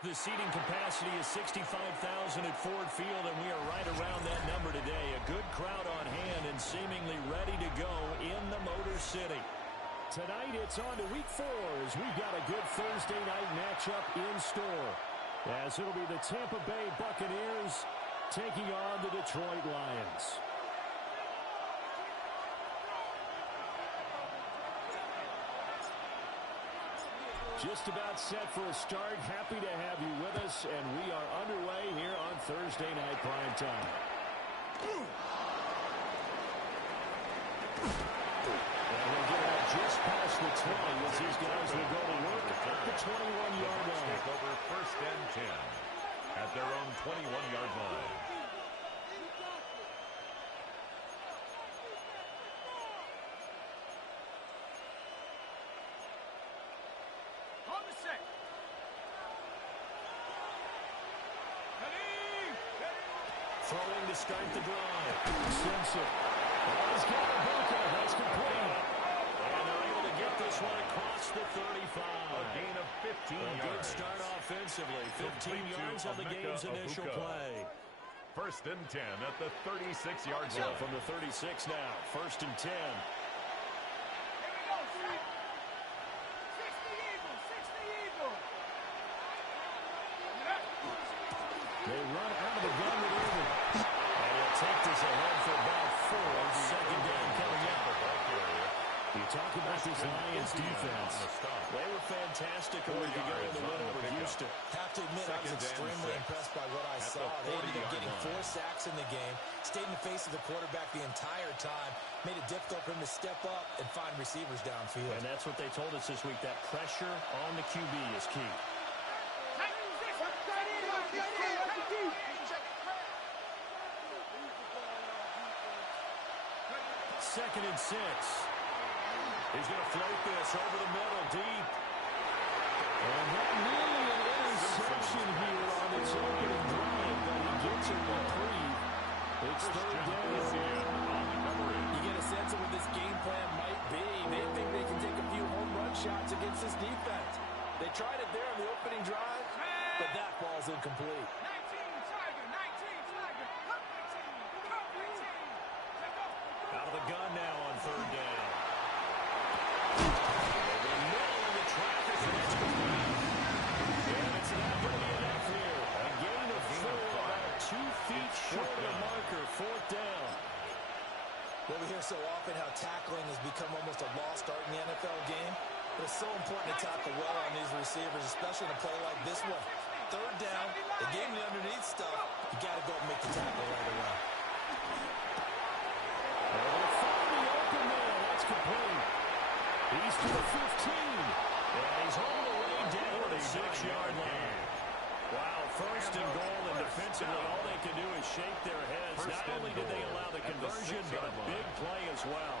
The seating capacity is 65,000 at Ford Field, and we are right around that number today. A good crowd on hand and seemingly ready to go in the Motor City. Tonight, it's on to Week 4 as we've got a good Thursday night matchup in store. As it'll be the Tampa Bay Buccaneers taking on the Detroit Lions. Just about set for a start. Happy to have you with us, and we are underway here on Thursday Night Primetime. And we'll get out just past the 20 as these guys will go to work at the 21-yard line. Take over 1st and 10 at their own 21-yard line. Throwing to start the drive. Simpson. He's got a bunker. That's complete. And they're able to get this one across the 35. A gain of 15 yards. Good start offensively. 15 yards on the game's initial play. 1st and 10 at the 36-yard line. From the 36 now. 1st and 10. They run out of the gun with Irvin. And he'll take this ahead for about 4. 2nd down coming up. You talk about this Lions defense. They were fantastic a week ago in the win over Houston. Have to admit, I was extremely impressed by what I saw. They ended up getting 4 sacks in the game, stayed in the face of the quarterback the entire time, made it difficult for him to step up and find receivers downfield. And that's what they told us this week, that pressure on the QB is key. 2nd and 6. He's going to float this over the middle, deep. And that nearly an interception here on its opening drive, but he gets a reprieve. It's 3rd down. You get a sense of what this game plan might be. They think they can take a few home run shots against this defense. They tried it there on the opening drive, but that ball's incomplete. Out of the gun now on 3rd down. Over the middle of the traffic, and it's complete. And it's not going to be enough here. A gain of 4, about 2 feet short of the marker. 4th down. Well, we hear so often how tackling has become almost a lost art in the NFL game. But it's so important to tackle well on these receivers, especially in a play like this one. 3rd down, the game the underneath stuff, you got to go and make the tackle right away. Complete. He's to the 15. And he's all the way down to the 6-yard line. Wow, 1st and goal, and defensively all they can do is shake their heads. Not only did they allow the conversion, but a big play as well.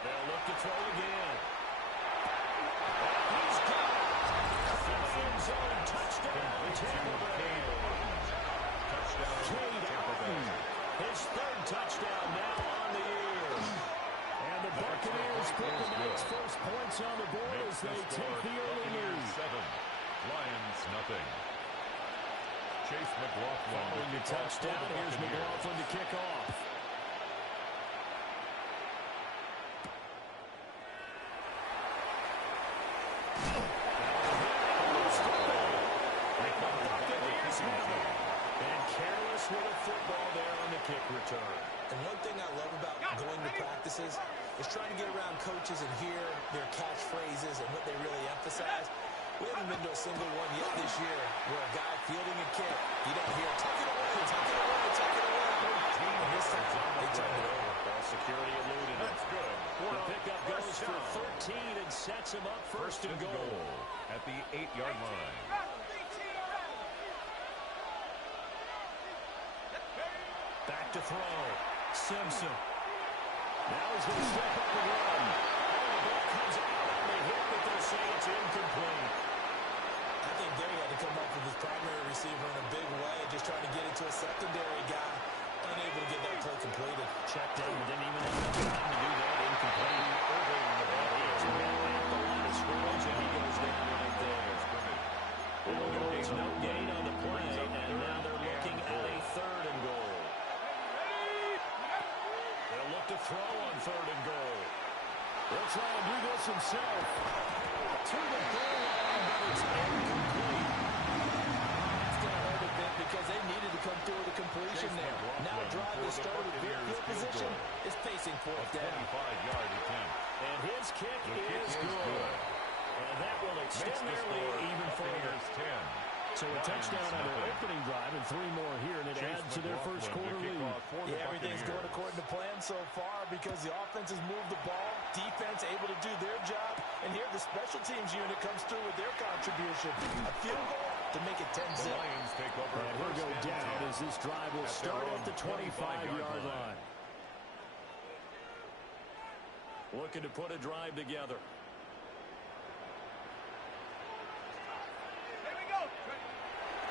They'll look to throw again. Touchdown, Tampa Bay. His 3rd touchdown now on the year. And the Buccaneers put the night's first points on the board as they take the early lead. 7, Lions nothing. Chase McLaughlin. Following the touchdown, here's McLaughlin to kick off. With a football there on the kick return. And one thing I love about going to practices is trying to get around coaches and hear their catchphrases and what they really emphasize. We haven't been to a single one yet this year where a guy fielding a kick, you don't hear, tuck it away, tuck it away, tuck it away. And this time, they turned it over. Ball security eluded. That's good. The pickup goes for 13 and sets him up 1st and goal. At the 8-yard line. Back to throw. Simpson. Now he's going to step up and run. And the ball comes out on the hit, but they'll say it's incomplete. I think there he had to come up with his primary receiver in a big way, just trying to get it to a secondary guy, unable to check down, but didn't even have enough time to do that. Incomplete. He is met at the line of scrimmage, and he goes down right there. There's no gain on the play, and now they're looking at a 3rd and goal. They'll look to throw on 3rd and goal. They'll try and do this himself. To the goal line, but it's incomplete. It's going to hurt a bit because they needed to come through with a completion there. Now drive is started with good field position. Is facing 4th down. 25-yard attempt. And his kick is good. And that will extend their lead even further. So a touchdown on their opening drive and 3 more here, and it adds to their first quarter lead. Yeah, everything's going according to plan so far because the offense has moved the ball, defense able to do their job, and here the special teams unit comes through with their contribution. A field goal to make it 10-0. The Lions take over. And we'll go down as this drive will start at the 25-yard line. Looking to put a drive together.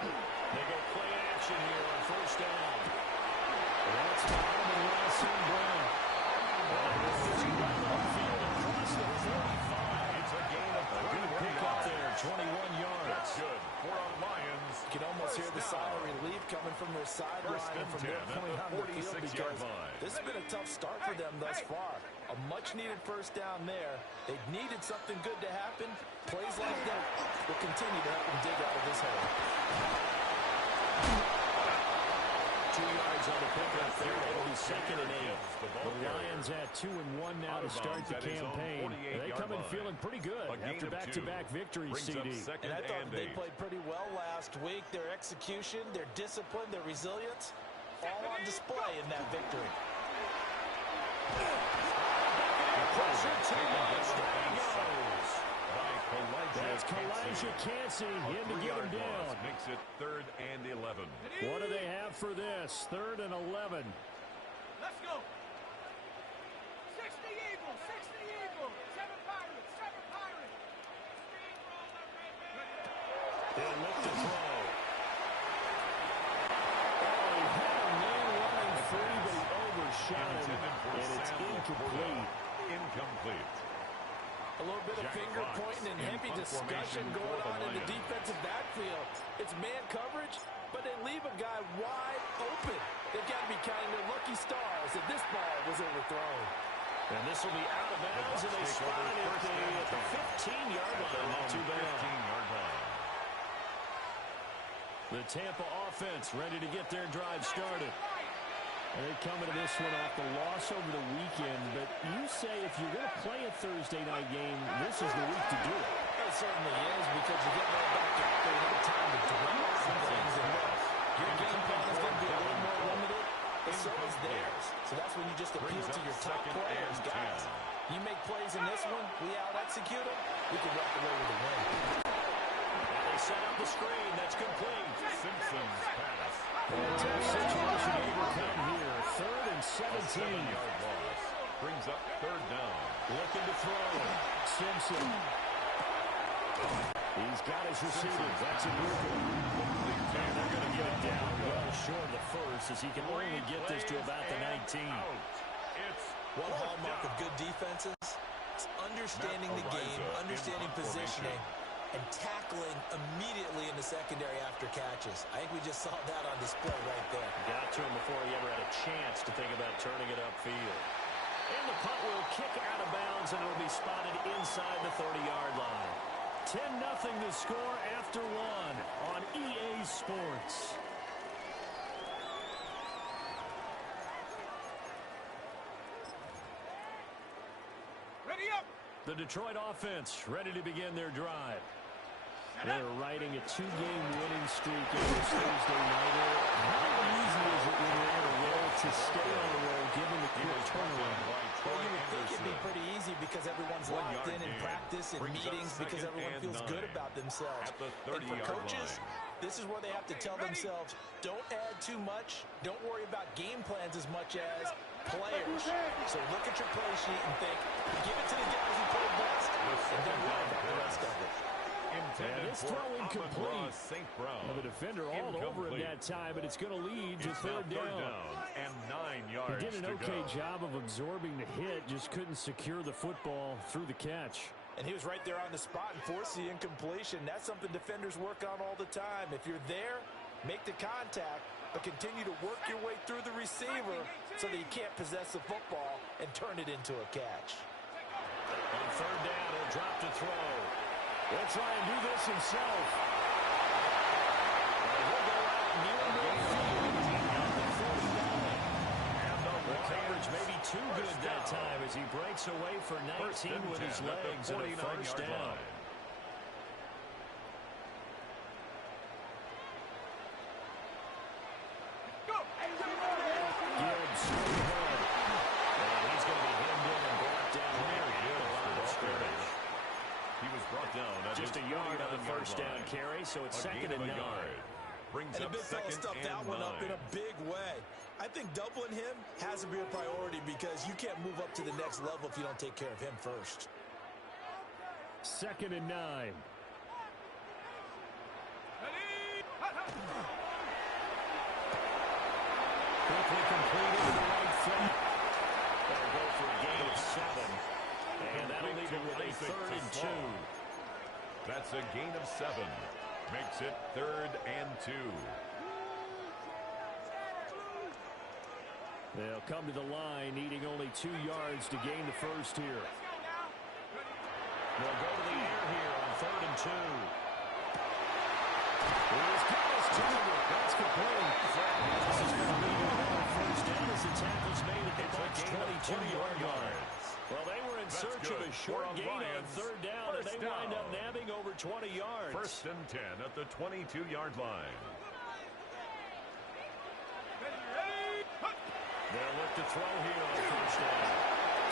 They go play action here on 1st down. That's Bottom and Racine Brown. This is upfield across the 45. It's a gain of 3 good pick up there, 21 yards. That's good for our Lions. You can almost hear the sigh of relief coming from their sideline and from their point on the field because this has been a tough start for them thus far. A much-needed 1st down there. They needed something good to happen. Plays like that will continue to help them dig out of this hole. 2 yards on the pickup there. It'll be 2nd and 8. The Lions at 2-1 now to start the campaign. They come in feeling pretty good after back-to-back victories, CD. And I thought they played pretty well last week. Their execution, their discipline, their resilience, all on display in that victory. Pressure too much. There he goes. That's Kalijah Cansey in to get him down. Makes it 3rd and 11. What do they have for this? 3rd and 11. Let's go. 60 Eagles, 60 Eagles. 7 Pirates, 7 Pirates. They'll look to throw. Oh, he had a man running free, but he overshot him. And it's incomplete. Incomplete. A little bit of finger pointing and heavy discussion going on in the defensive backfield. It's man coverage, but they leave a guy wide open. They've got to be counting their lucky stars that this ball was overthrown. And this will be out of bounds, and they spot it at the 15-yard line. Not too bad. 15-yard line. The Tampa offense ready to get their drive started. They're coming to this one off the loss over the weekend, but you say if you're going to play a Thursday night game, this is the week to do it. It certainly is because you get right back out there and have time to develop some things. And your game plan is going to be a little more limited, and so is theirs. So that's when you just appeal to your top players, guys. You make plays in this one, we out-execute them, we can walk away with a win. And they set up the screen. That's complete. Simpson's pass. Tough situation overcome here. 3rd and 17. 7-yard loss. Brings up 3rd down. Looking to throw. Simpson. He's got his receivers. That's a good one. And they're going to get it down well short of the first as he can only get this to about the 19. One hallmark of good defenses is understanding the game, understanding positioning, and tackling immediately in the secondary after catches. I think we just saw that on display right there. Got to him before he ever had a chance to think about turning it upfield. And the punt will kick out of bounds, and it'll be spotted inside the 30-yard line. 10-0 to score after 1 on EA Sports. Ready up. The Detroit offense ready to begin their drive. They're riding a 2-game winning streak in this Thursday nighter. How easy is it when you're on a roll to stay on the roll given the quick turnaround? Well, you would think it'd be pretty easy because everyone's locked in practice and meetings because everyone feels good about themselves. And for coaches, this is where they have to tell themselves, don't add too much, don't worry about game plans as much as players. So look at your play sheet and think, give it to the guys who play best, and then worry about the rest of it. Intended this for throw incomplete. St. Brown. Well, the defender all over him that time, but it's going to lead to third down. And 9 yards. He did an okay job of absorbing the hit, just couldn't secure the football through the catch. And he was right there on the spot and forced the incompletion. That's something defenders work on all the time. If you're there, make the contact, but continue to work your way through the receiver so that you can't possess the football and turn it into a catch. On third down, he'll drop to throw. He'll try and do this himself. He'll go out near midfield at the 49. The coverage may be too good that time as he breaks away for 19 with his legs and a first down. Gibbs straight ahead. And he's going to be hemmed in and brought down there at the line of scrimmage. He was brought down at Just a yard on the first down carry, so it's second and 9. Brings And up the big fella second stuffed that and one up in 9. a big way. I think doubling him has to be a priority because you can't move up to the next level if you don't take care of him first. Second and 9. Quickly completed to the right foot. That'll go for a gain of 7. And that'll leave him with a third and 2. That's a gain of 7. Makes it third and 2. They'll come to the line, needing only 2 yards to gain the first here. They'll go to the air here on third and 2. Here's Thomas Taylor. That's complete. This is going to lead to another first down as the tackle's made at the Bucs' 22-yard line. Well, they were in search of a short gain on third down, and they wind up nabbing over 20 yards. First and 10 at the 22-yard line. They'll look to throw here on first down.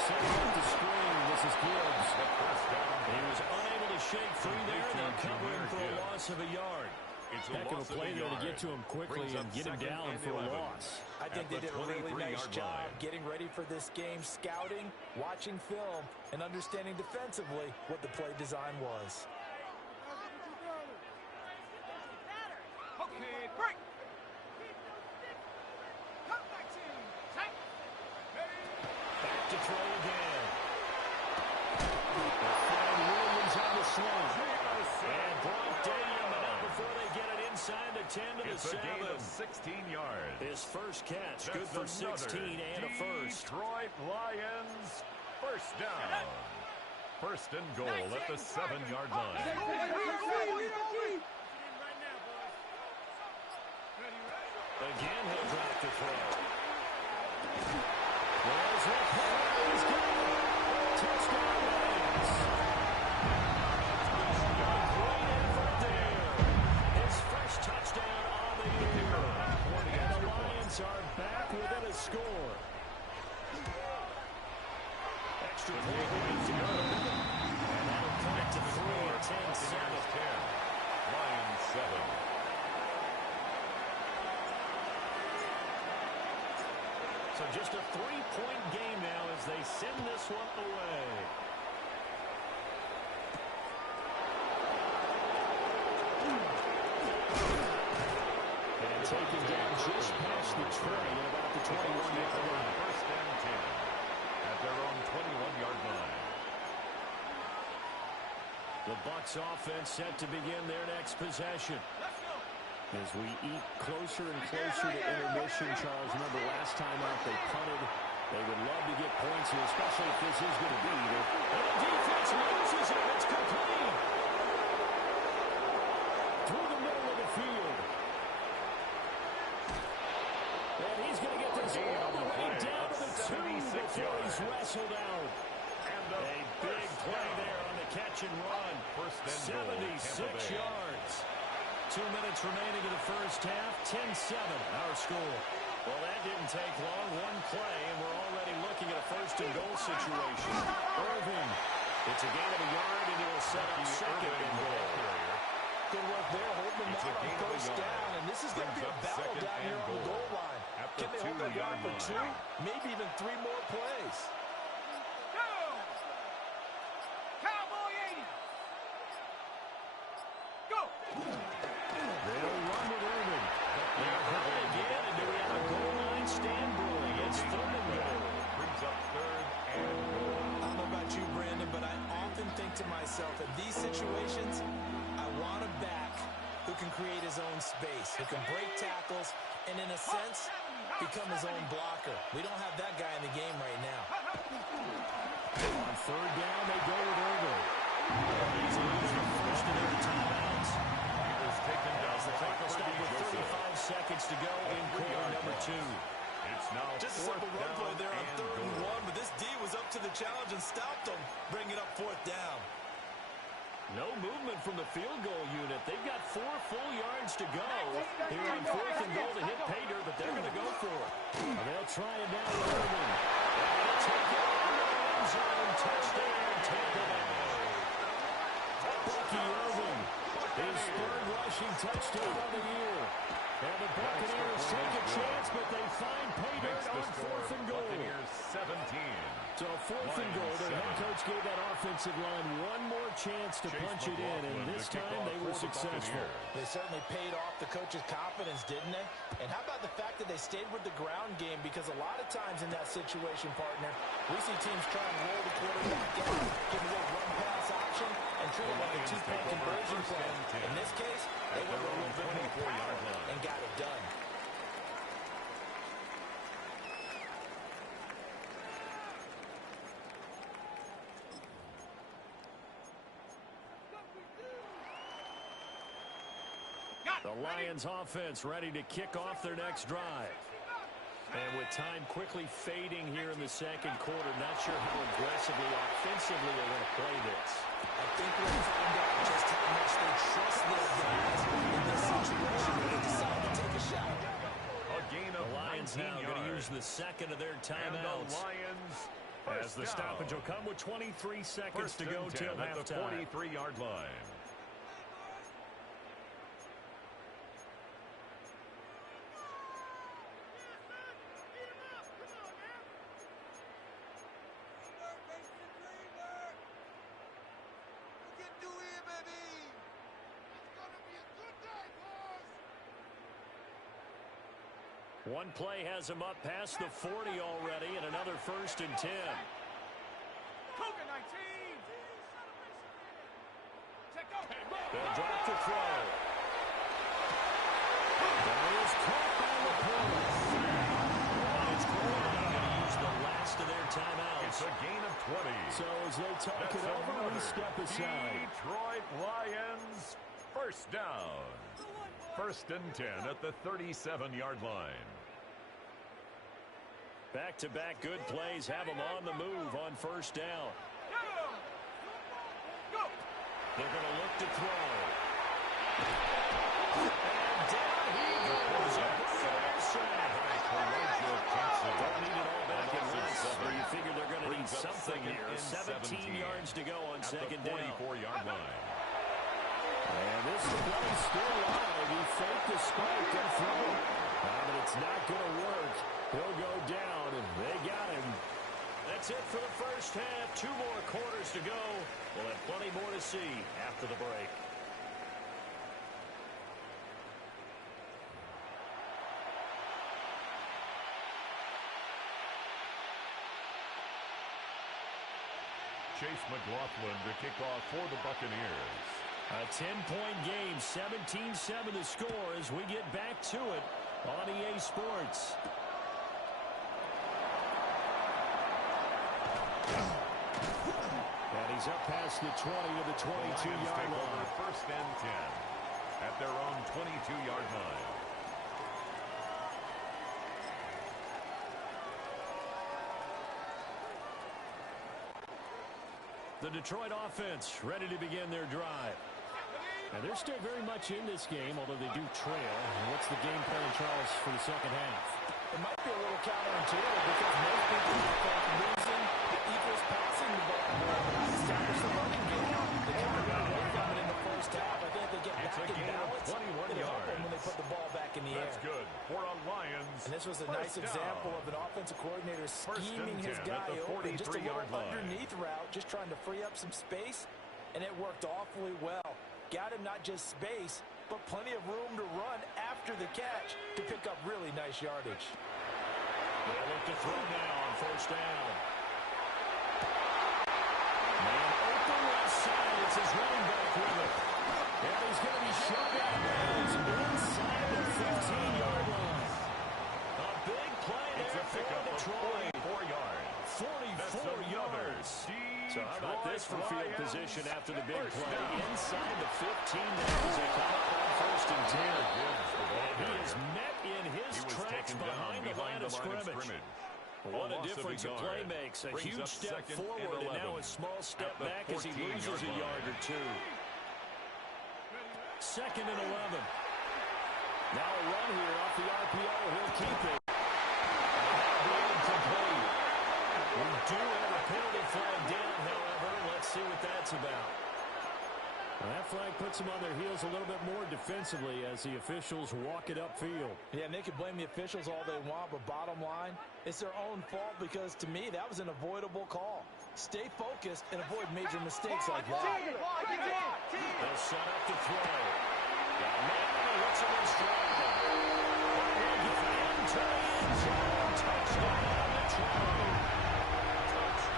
Setting up the screen, this is Gibbs. The first down. He was unable to shake free there. They'll cover him for a loss of a yard. It's Heck of a play there to get to him quickly and get him down for a loss. I think they did a really nice job getting ready for this game, scouting, watching film, and understanding defensively what the play design was. Okay, break. Back to throw again. They'll find Williams on the slant. And Brock Daniel, but not before they get it inside the 10 to the 7. It's a gain of 16 yards. His first catch, good for 16 and a first. Detroit Lions, first down. First and goal at the 7-yard line. Again, he'll drop the throw. There's what he's got it. Touchdown Lions. Great effort there. His first touchdown on the year. And the Lions are back within a score. Extra point to go. And that'll cut it to 3, 10-7. Lions 7. So just a 3-point game now as they send this one away. And taken down just past the tray at about the 21-yard line. First and 10 at their own 21-yard line. The Bucs offense set to begin their next possession. As we eat closer and closer to intermission, Charles, remember last time out they punted. They would love to get points here, especially if this is going to be either. And the defense loses it. It's complete. Through the middle of the field. And he's going to get this all the way down to the 2 before he's wrestled out. A big play there on the catch and run. First and goal, 76 yards. 2 minutes remaining in the first half. 10-7, our score. Well, that didn't take long. One play, and we're already looking at a first and goal situation. Irvin. It's a gain of a yard, and he'll set up second and goal. Good work there, holding them out on first down. And this is going to be a battle down here on the goal line. Can they hold that down for 2? Maybe even 3 more plays. Cowboy 80. situations, I want a back who can create his own space, who can break tackles, and in a sense, become his own blocker. We don't have that guy in the game right now. On third down, they go with Irvin. He's used the first of their timeouts. He was taken down. The clock will stop with 35 seconds to go in quarter number 2. It's now Just a simple run play there on 3rd and 1, but this D was up to the challenge and stopped them, bringing up 4th down. No movement from the field goal unit. They've got 4 full yards to go here on 4th and goal to hit pay dirt, but they're going to go for it. They'll try it now with Irvin. They'll take it in the end zone. Touchdown, Tampa Bay. Bucky Irvin, his 3rd rushing touchdown of the year. And the Buccaneers take a chance, but they find pay dirt on 4th and goal. Buccaneers 17. So 4th and goal, their head coach gave that offensive line one more chance to punch it in, and this time they were successful. They certainly paid off the coach's confidence, didn't they? And how about the fact that they stayed with the ground game? Because a lot of times in that situation, partner, we see teams try and roll the quarterback out, give away run-pass option, and treat it like a 2-point conversion play. In this case, they went a little bit more power and got it done. The Lions offense ready to kick off their next drive. And with time quickly fading here in the 2nd quarter, not sure how aggressively, offensively they're going to play this. I think we'll find out just how much they trust their guys in this situation when they decide to take a shot. A gain of the Lions now going to use the 2nd of their timeouts. And the Lions, as the stoppage will come with 23 seconds to go till halftime. At the 43-yard line. One play has him up past the 40 already, and another 1st and 10. They'll drop to throw. That is caught by the Pumas. It's going to use the last of their timeouts. It's a gain of 20. So as they talk it over, we step aside. Detroit Lions, 1st down. 1st and 10 at the 37-yard line. Back-to-back good plays have them on the move on 1st down. They're going to look to throw. And down he goes. Don't need it all back at once. So you figure they're going to need something here. 17 yards to go on 2nd down. 44-yard line. And this play still live. He faked the spike and throw it. But it's not going to work. He'll go down, and they got him. That's it for the 1st half. 2 more quarters to go. We'll have plenty more to see after the break. Chase McLaughlin to kick off for the Buccaneers. A 10-point game, 17-7 the score as we get back to it on EA Sports. And he's up past the 20 to the 22-yard line. 1st and 10 at their own 22-yard line. The Detroit offense ready to begin their drive. And they're still very much in this game, although they do trail. What's the game plan, Charles, for the 2nd half? It might be a little counterintuitive because most people think losing equals passing the ball. Establish the running game. They kind of got away from it in the 1st half. I think they get back in balance. 21 yards when they put the ball back in the air. That's good for a Lions. And this was a nice example of an offensive coordinator scheming his guy open. Just a little underneath route, just trying to free up some space, and it worked awfully well. Got him not just space, but plenty of room to run after the catch to pick up really nice yardage. They'll look to throw now on 1st down. Man open left side. It's Gets his running back with him. And he's going to be shoved out of bounds inside the 15-yard line. A big play there for Detroit. 44 yards. 44 yards. So how about this for field position after the big play? Inside the 15 now as they come up on 1st and 10. And he is met in his tracks behind the line of scrimmage. What a difference a play makes. A huge step forward and now a small step back as he loses a yard or two. 2nd and 11. Now a run here off the RPO. He'll keep it. Incomplete. We do have a penalty flag down, however. Let's see what that's about. Well, that flag puts them on their heels a little bit more defensively as the officials walk it upfield. Yeah, and they can blame the officials all they want, but bottom line, it's their own fault because, to me, that was an avoidable call. Stay focused and avoid major mistakes like that. They'll set up to throw. Got a man and he hits him in stride. Touchdown, Detroit.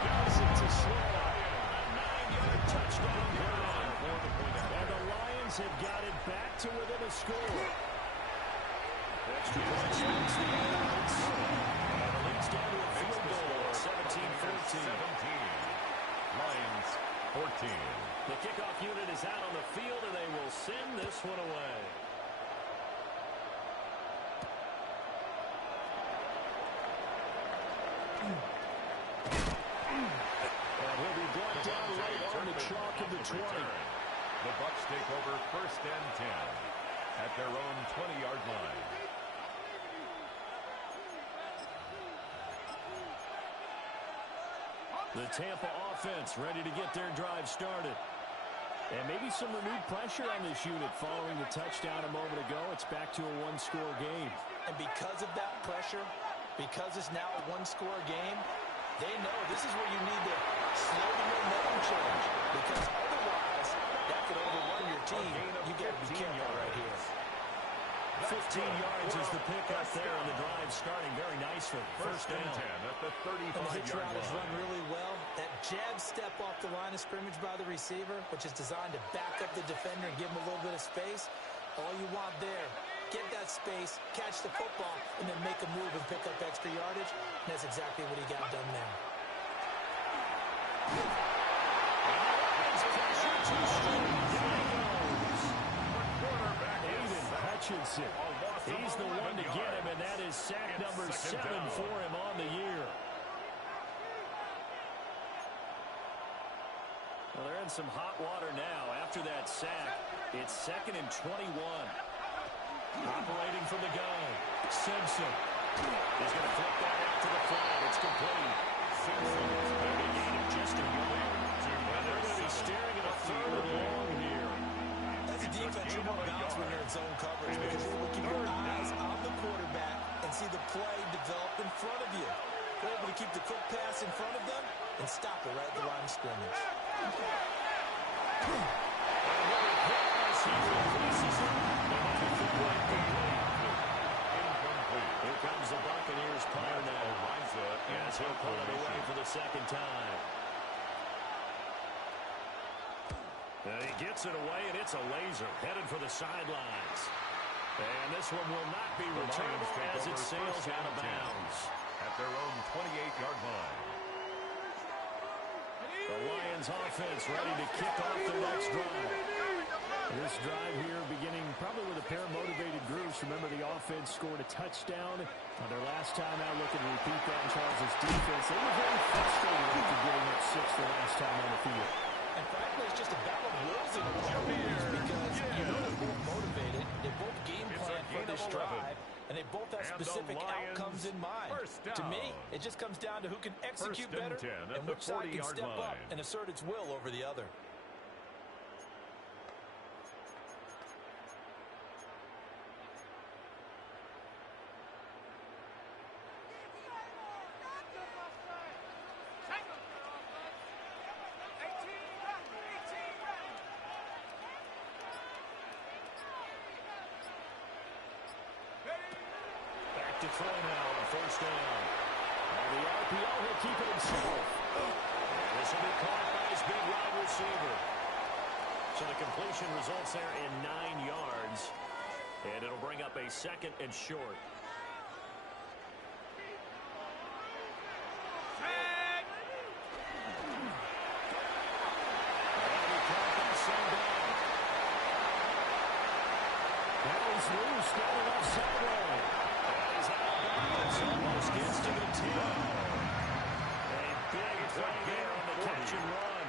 Goes into slow. A 9-yard touchdown run. And the Lions have got it back to within a score. Extra point strikes the odds. And it leads down to a field goal. 17-14. Lions 14. The kickoff unit is out on the field, and they will send this one away. And he'll be brought down right on the chalk of the 20. The Bucs take over 1st and 10 at their own 20-yard line. The Tampa offense ready to get their drive started. And maybe some renewed pressure on this unit following the touchdown a moment ago. It's back to a one-score game. And because of that pressure, because it's now a one-score game, they know this is where you need to slow the momentum change. Because otherwise, that could overrun your team. You got to be careful right here. 15 yards is the pickup there, and the drive starting very nicely. First down. 10 at the 35-yard And the hitch route line. is run really well. That jab step off the line of scrimmage by the receiver, which is designed to back up the defender and give him a little bit of space. All you want there, get that space, catch the football, and then make a move and pick up extra yardage. And that's exactly what he got done there. Hutchinson. He's the one to get him, and that is sack number 7 for him on the year. Well, they're in some hot water now after that sack. It's 2nd and 21. Operating from the gun. Simpson. He's going to flip that out to the flat. It's complete. Simpson. Maybe gain of just a yard. And they're going to be staring at a 3rd and long here. That's a defense you want to bounce when you're in zone coverage because you're looking your eyes on the quarterback and see the play develop in front of you. They're able to keep the quick pass in front of them and stop it right at the line of scrimmage. Here comes the Buccaneers punter now. As he'll pull it away for the 2nd time. And he gets it away, and it's a laser headed for the sidelines. And this one will not be returned as it sails out of bounds. At their own 28-yard line. The Lions offense ready to kick off their next drive. This drive here beginning probably with a pair of motivated groups. Remember, the offense scored a touchdown on their last time out. Looking to repeat that in Charles' defense. They were very frustrated after getting up 6 the last time on the field. And frankly, it's just a battle of wills in the because you know they're both motivated. They both game plan for this drive, and they both have specific outcomes in mind. To me, it just comes down to who can execute better and which side can step up and assert its will over the other. To throw now on 1st down. On the RPO, he'll keep it himself. And this will be caught by his big wide receiver. So the completion results there in 9 yards. And it'll bring up a 2nd and short. Loose down the left sideline. He's out of bounds. Almost gets to the 10. A big play there on the catch and run.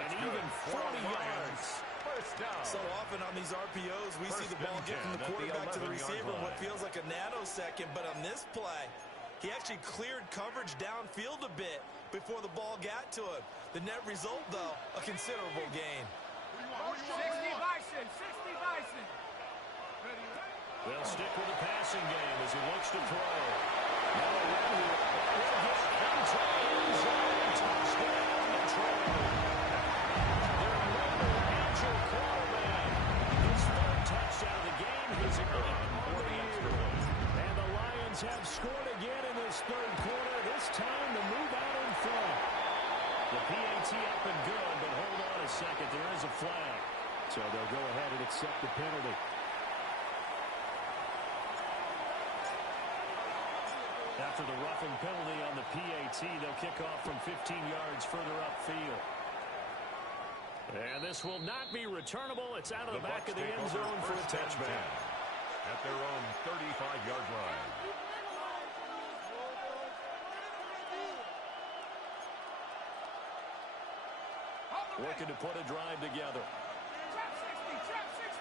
And even 40 yards. First down. So often on these RPOs, we see the ball get from the quarterback to the receiver in what feels like a nanosecond. But on this play, he actually cleared coverage downfield a bit before the ball got to him. The net result, though, a considerable gain. 60 Bison, 60 Bison. They'll stick with the passing game as he looks to throw. Now a run here. Will get into the end zone. Touchdown, Detroit. Their mobile agile quarterback. His 3rd touchdown of the game. His 8th on the year. And the Lions have scored again in this 3rd quarter. This time to move out in front. The PAT up and good, but hold on a second. There is a flag. So they'll go ahead and accept the penalty. After the roughing penalty on the PAT, they'll kick off from 15 yards further upfield. And this will not be returnable. It's out of the back of the end zone for a touchback. At their own 35-yard line. Looking to put a drive together. Trap 60, trap 60.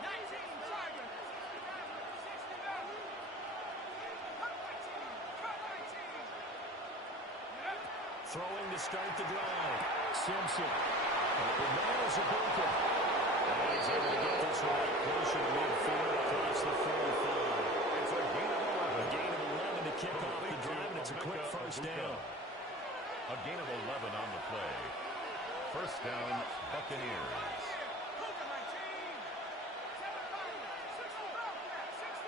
19, Tigers. 60 down. Cut 19. Throwing to start the drive. Simpson. The man is a broken. And he's able to get this right closer to midfield across the 45. It's a gain of 11. A gain of 11 to kick off the drive, and it's a quick first down. A gain of 11 on the play. First down, Buccaneers. Luka 19. 7 60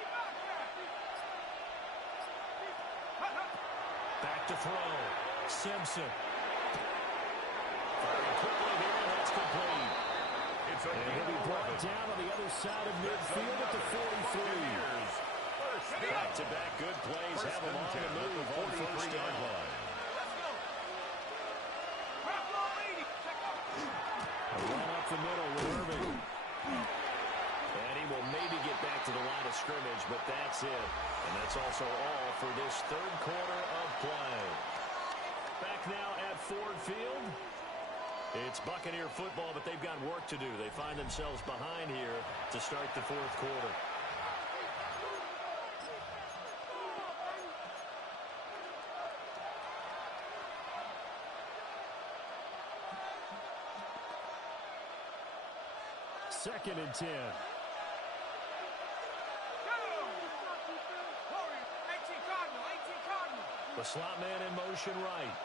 Back to throw. Simpson. Very quickly here, and that's complete. It's a And gain he'll be of brought 11. down on the other side of midfield at the 43. Back-to-back good plays First have him and on the 10 at move the on first 43-yard down. line. A run up the middle with Irving. And he will maybe get back to the line of scrimmage, but that's it. And that's also all for this 3rd quarter of play. Back now at Ford Field. It's Buccaneer football, but they've got work to do. They find themselves behind here to start the 4th quarter. Second and 10. The slot man in motion right.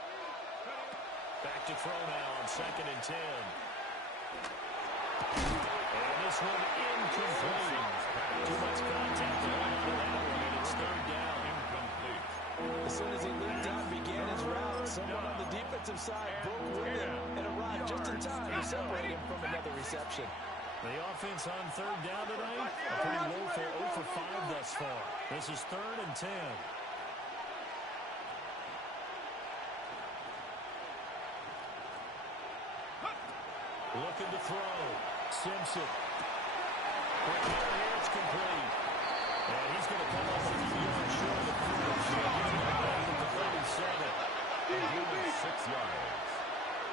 Back to throw now on 2nd and 10. And this one incomplete. Too much contact to hold on to that one, and it's 3rd down. Incomplete. As soon as he leaped out and began his route, someone on the defensive side broke with him and arrived just in time to separate him from another reception. The offense on 3rd down tonight, a pretty woeful 0 for 5 thus far. This is 3rd and 10. Looking to throw. Simpson. Quick hitter here, it's complete. And he's going to come up with a few yards short of the first. At the 37. A gain of 6 yards.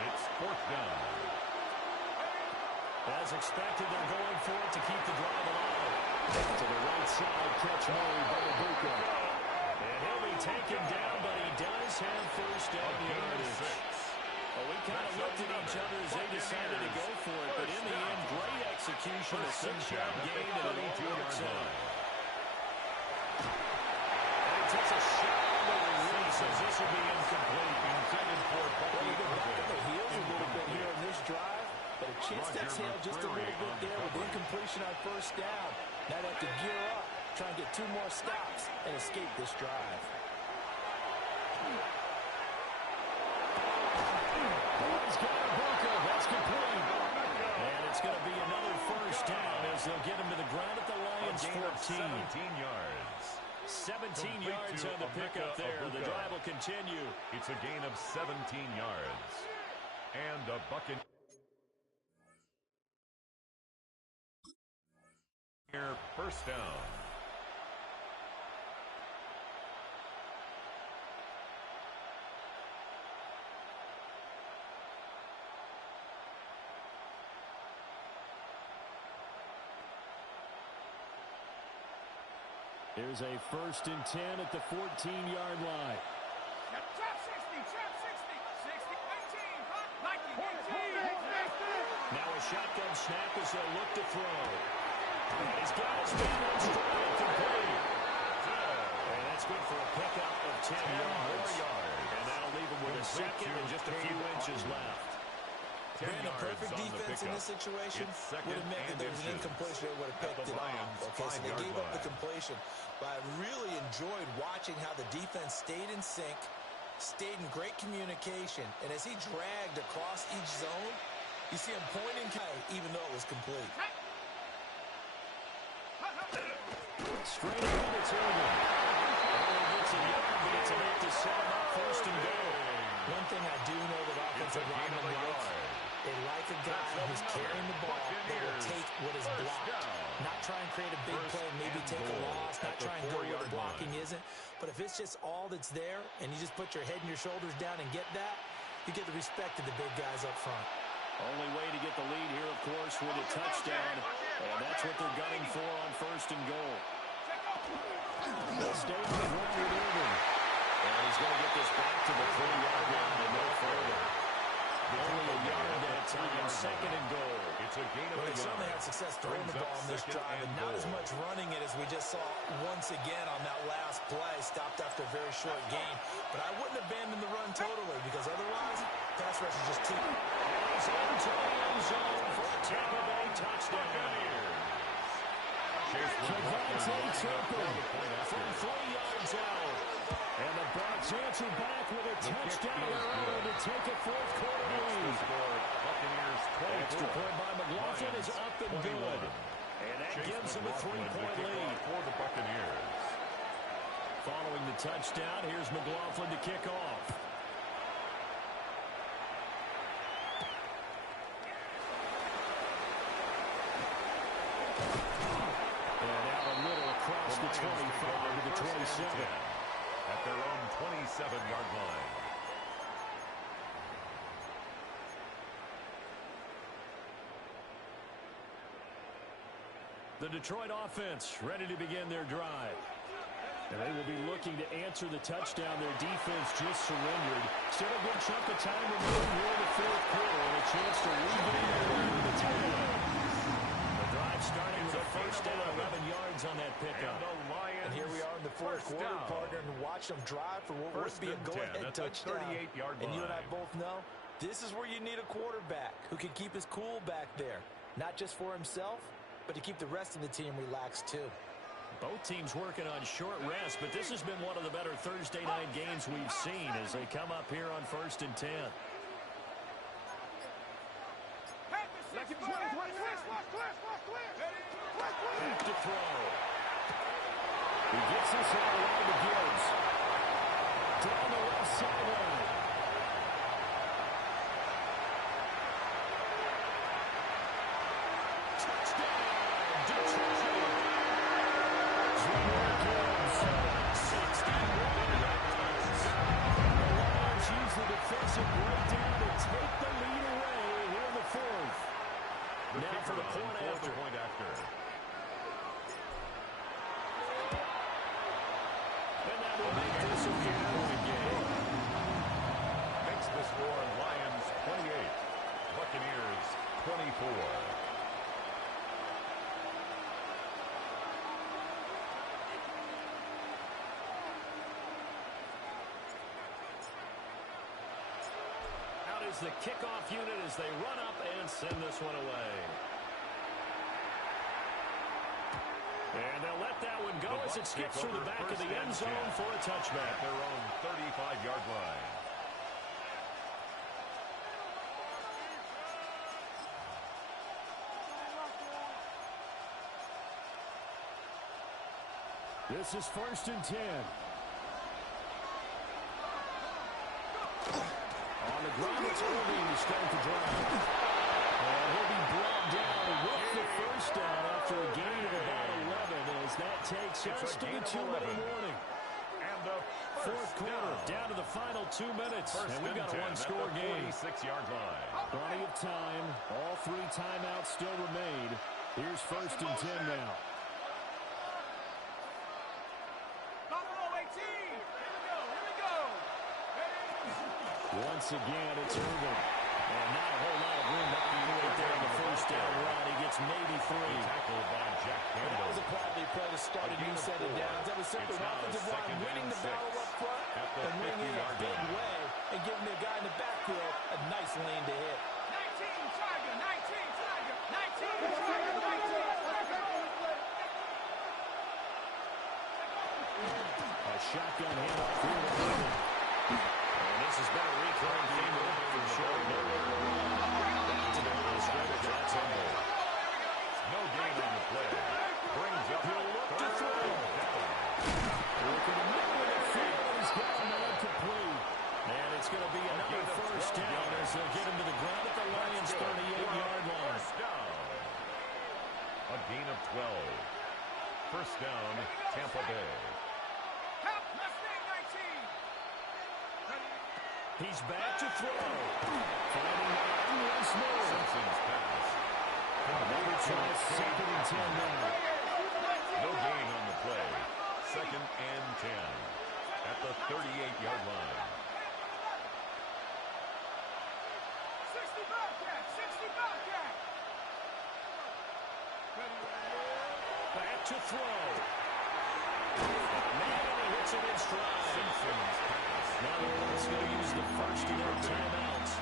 It's 4th down. As expected, they're going for it to keep the drive alive. To the right side, catch made by Ibuka. And he'll be taken down, but he does have first down yardage. Well, we kind of looked at each other as they decided to go for it, but in the end, great execution, a 6-yard gain, and it all works out. And he takes a shot on the release as this will be incomplete. Intended for Well, you go back Buccaneers. on the heels a little bit here in this drive, but a chance to exhale just a little bit there with incompletion on first down. Now they have to gear up, try and get 2 more stops, and escape this drive. He's got Ibuka. complete. And it's going to be another first down as they'll get him to the ground at the Lions' 14. 17 yards. 17 yards on the pickup there. The drive will continue. It's a gain of 17 yards. And a Buccaneer first down. Here's a 1st and 10 at the 14-yard line. Trap 60, trap 60, 60, 18, 19, 18. Now a shotgun snap as they'll look to throw. And he's got his man on strike complete. And that's good for a pickup of 10 yards. And that'll leave him with a second and just a few inches left. Brandon, perfect defense in this situation would have meant that there was an incompletion. They would have picked it off. Okay, so they gave up the completion. But I really enjoyed watching how the defense stayed in sync, stayed in great communication, and as he dragged across each zone, you see him pointing high, even though it was complete. Straight ahead, it's over. Only gets a yard, but it's enough to set him up 1st and goal. One thing I do know that offensive linemen like, they like a guy who's carrying the ball that will take what is blocked. Not try and create a big play, maybe take a loss, not try and go where the blocking isn't. But if it's just all that's there and you just put your head and your shoulders down and get that, you get the respect of the big guys up front. Only way to get the lead here, of course, with a touchdown. And that's what they're gunning for on 1st and goal. They'll stay on the ground with Irvin. And he's going to get this back to the 3-yard line and no further. Only a yard at a time, 2nd and goal. It's a gain of Well, they certainly had success throwing the ball on this drive, and not as much running it as we just saw once again on that last play. Stopped after a very short gain. But I wouldn't abandon the run totally, because otherwise, pass rush is just too. He's into the end zone for a Tampa Bay touchdown. Devontae Turpin from 3 yards out. And the Bucs answer back with a touchdown to take a 4th quarter lead. Extra point by McLaughlin is up and good. And that gives them a 3-point lead. For the Buccaneers. Following the touchdown, here's McLaughlin to kick off. And out a little across the 25 to the 27. At their own 27-yard line. The Detroit offense ready to begin their drive. And they will be looking to answer the touchdown their defense just surrendered. Still a good chunk of time remaining here in the 4th quarter and a chance to regain their lead in the tail. The drive starting with a first down, 11 yards on that pickup. And here we are in the 4th quarter, partner, and watch them drive for what would be a go-ahead touchdown. And you and I both know this is where you need a quarterback who can keep his cool back there. Not just for himself, but to keep the rest of the team relaxed too. Both teams working on short rest, but this has been one of the better Thursday night games we've seen as they come up here on 1st and 10. Back to Back to throw. He gets this all around to Gibbs. Down the left sideline. Touchdown, Detroit. Gibbs, 61 yards. The Lions use the defensive breakdown to take the lead away here in the 4th. Now for the point after. And that will make this a 2-point game. Makes the score Lions 28, Buccaneers 24. Out is the kickoff unit as they run up and send this one away. And they'll let that one go as it skips through the back of the end zone for a touchback. At their own 35-yard line. This is 1st and 10. On the ground, it's Irving to start the drive. And he'll be brought down with the first down after a gain of about 11 as that takes us to the 2-minute warning. And the Fourth quarter, down to the final 2 minutes. And we've got a one-score game. 46-yard line. Plenty of time. All 3 timeouts still remain. Here's 1st and 10 now. Once again, it's Irving. And not a whole lot of room to operate there on the first down run. He gets maybe 3. Tackled by Jack Campbell. That was a quality play to start a new set of downs. That was simply an offensive line winning the battle up front and winning in a big way and giving the guy in the backfield a nice lane to hit. 19, Tiger, 19, Tiger, 19, Tiger, 19. A shotgun handoff here to Irving. And this has been a recurring theme for sure. To the line of scrimmage, that's in there. No gain on the play. Brings up. He'll look to throw. Looking to middle of the field. He's got him incomplete. And it's going to be another first down as they'll get him to the ground at the Lions' 38-yard line. First down. A gain of 12. First down, Tampa Bay. Help, Mustang 19. He's back to throw. Finding Martin once more. Simpson's pass. Another try, 2nd and 10 now. No gain on the play. 2nd and 10 at the 38-yard line. 60 Bobcat, 60 Bobcat. Back to throw. Man, and he hits it in stride. Simpson's pass. Now the Lions going to use the first of their timeouts.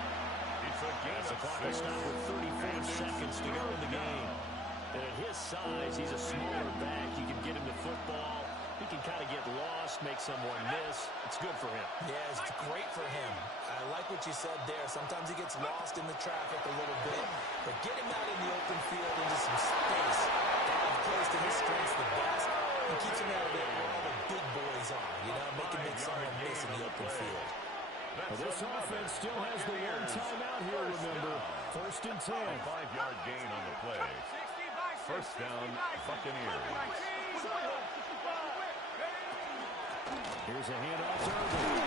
It's a gain As the of clock will 6. stop with 34 seconds to go in the game. And at his size, he's a smaller back. You can get him to football. He can kind of get lost, make someone miss. It's good for him. Yeah, it's great for him. I like what you said there. Sometimes he gets lost in the traffic a little bit, but get him out in the open field into some space. That plays to his strengths the best and keeps him out of there where all the big boys are, you know, make someone miss in the open field. Well, this offense still has the one timeout here, remember. 1st and 10. A 5-yard gain on the play. First down, Buccaneers. Here's a handoff to Irving.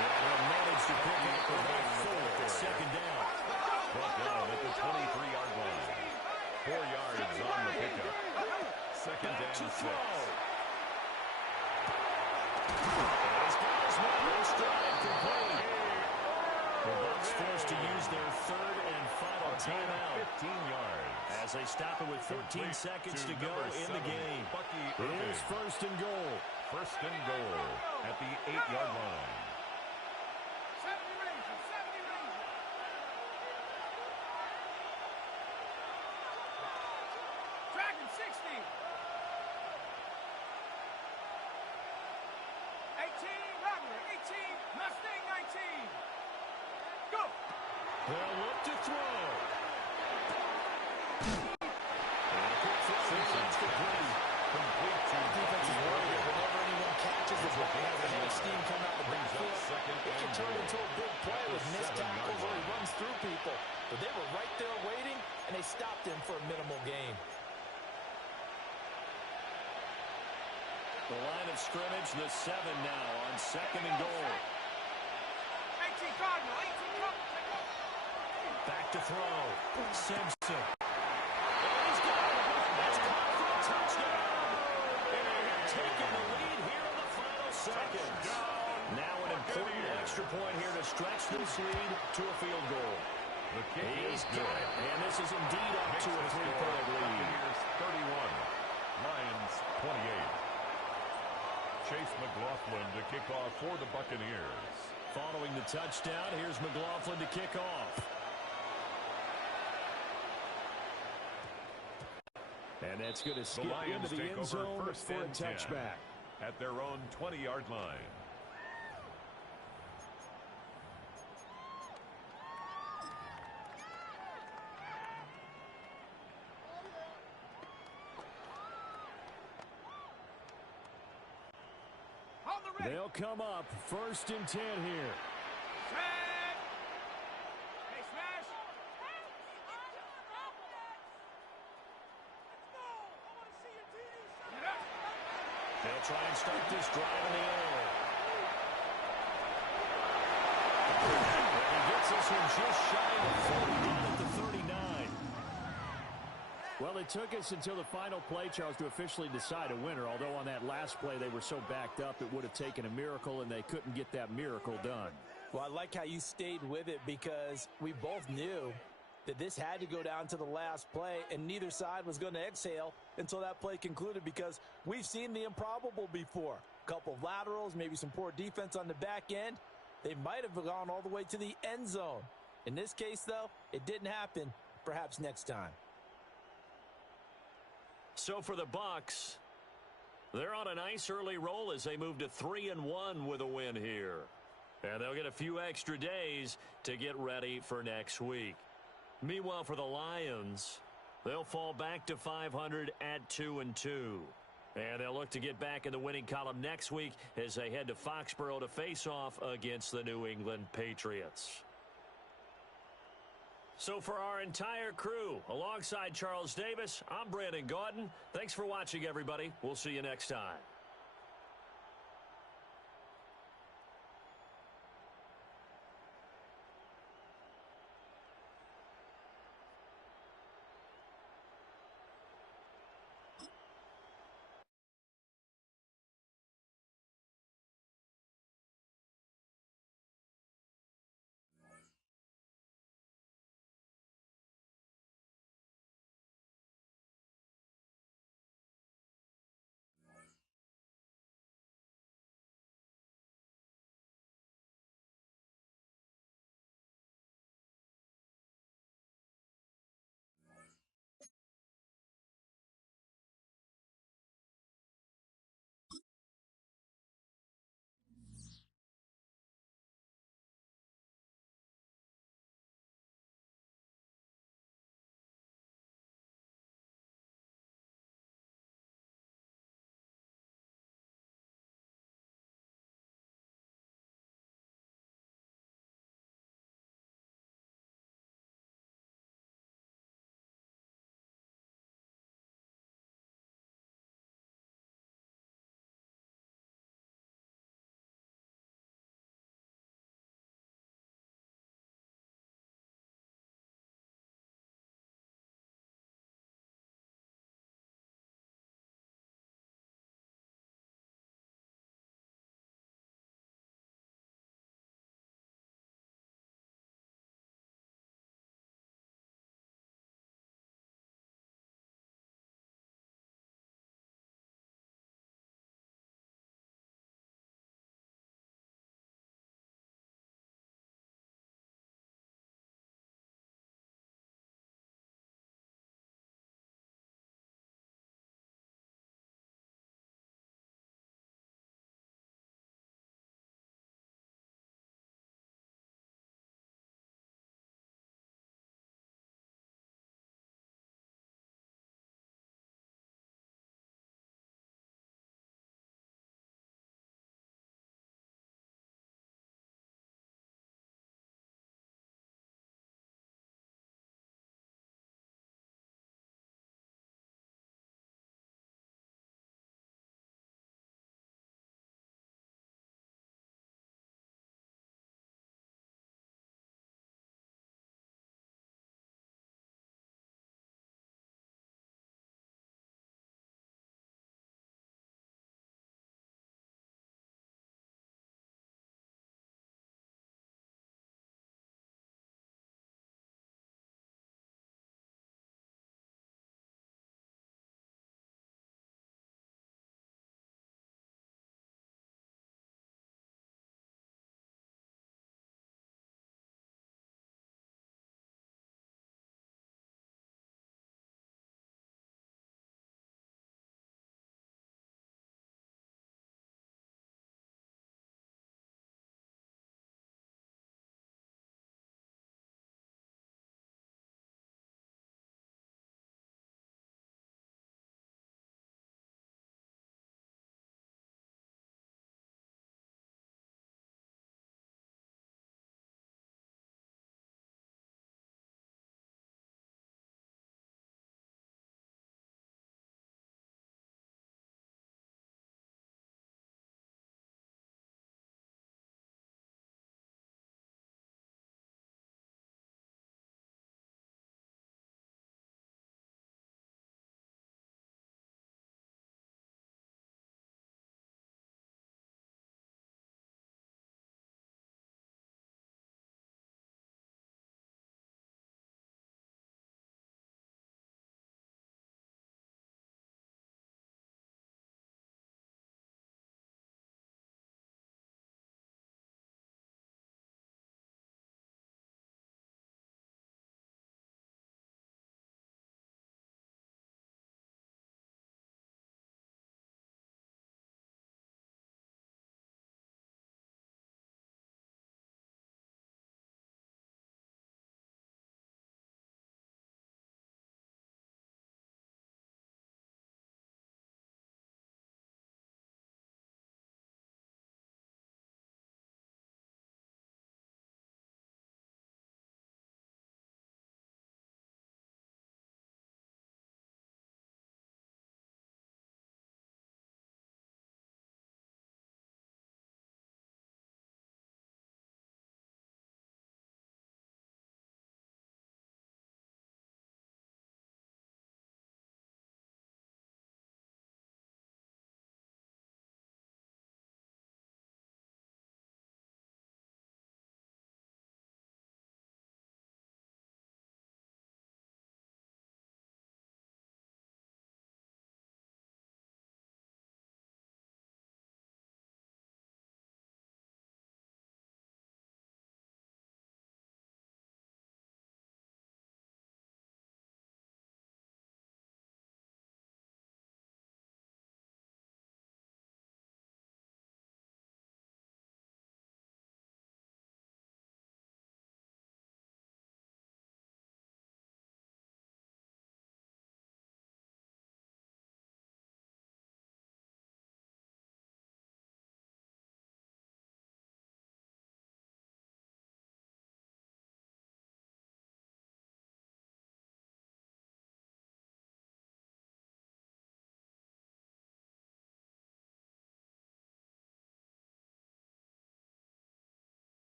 And he'll manage to pick up about 4. 2nd down. Brought down at the 23-yard line. 4 yards on the pickup. 2nd Back to and 6. throw. And he's got his man in stride complete. The Bucs forced to use their 3rd and final timeout 15 yards. as they stop it with 13 seconds to go in the game. Here's 1st and goal. 1st and goal at the 8-yard line. 70 Rangers, 70 Rangers. Dragon 60. 18, Robert, 18, Mustang 19. Go! They'll look to throw. And a quick throw. Simpson's Complete. Complete to Defense is worried that whenever anyone catches the ball, has a head of steam come out the Brings up backfield. 2nd It can and turn goal. into a big play with At the missed 7-yard tackles or he line. runs through people. But they were right there waiting, and they stopped him for a minimal gain. The line of scrimmage, the 7 now on 2nd and goal. 18 Cardinal, 18 Cardinal. Back to throw. Simpson. And he's got it. That's caught for a touchdown. And they have taken the lead here in the final seconds. Now an important extra point here to stretch this lead to a field goal. The kick He's is got good. it. And this is indeed up to a 3-point lead. Buccaneers 31. Lions 28. Chase McLaughlin to kick off for the Buccaneers. Following the touchdown, here's McLaughlin to kick off. And that's going to The skip Lions into the take end over zone 1st for a and 10 touchback. at their own 20-yard line. They'll come up 1st and 10 here. Set. Hey, smash. They'll try and start this drive in the air. And he gets this one just shy of 40 down at the 39. Well, it took us until the final play, Charles, to officially decide a winner, although on that last play they were so backed up it would have taken a miracle, and they couldn't get that miracle done. Well, I like how you stayed with it because we both knew that this had to go down to the last play, and neither side was going to exhale until that play concluded because we've seen the improbable before. A couple of laterals, maybe some poor defense on the back end. They might have gone all the way to the end zone. In this case, though, it didn't happen. Perhaps next time. So for the Bucs, they're on a nice early roll as they move to 3-1 with a win here. And they'll get a few extra days to get ready for next week. Meanwhile, for the Lions, they'll fall back to 500 at 2-2. And they'll look to get back in the winning column next week as they head to Foxborough to face off against the New England Patriots. So for our entire crew, alongside Charles Davis, I'm Brandon Gaudin. Thanks for watching, everybody. We'll see you next time.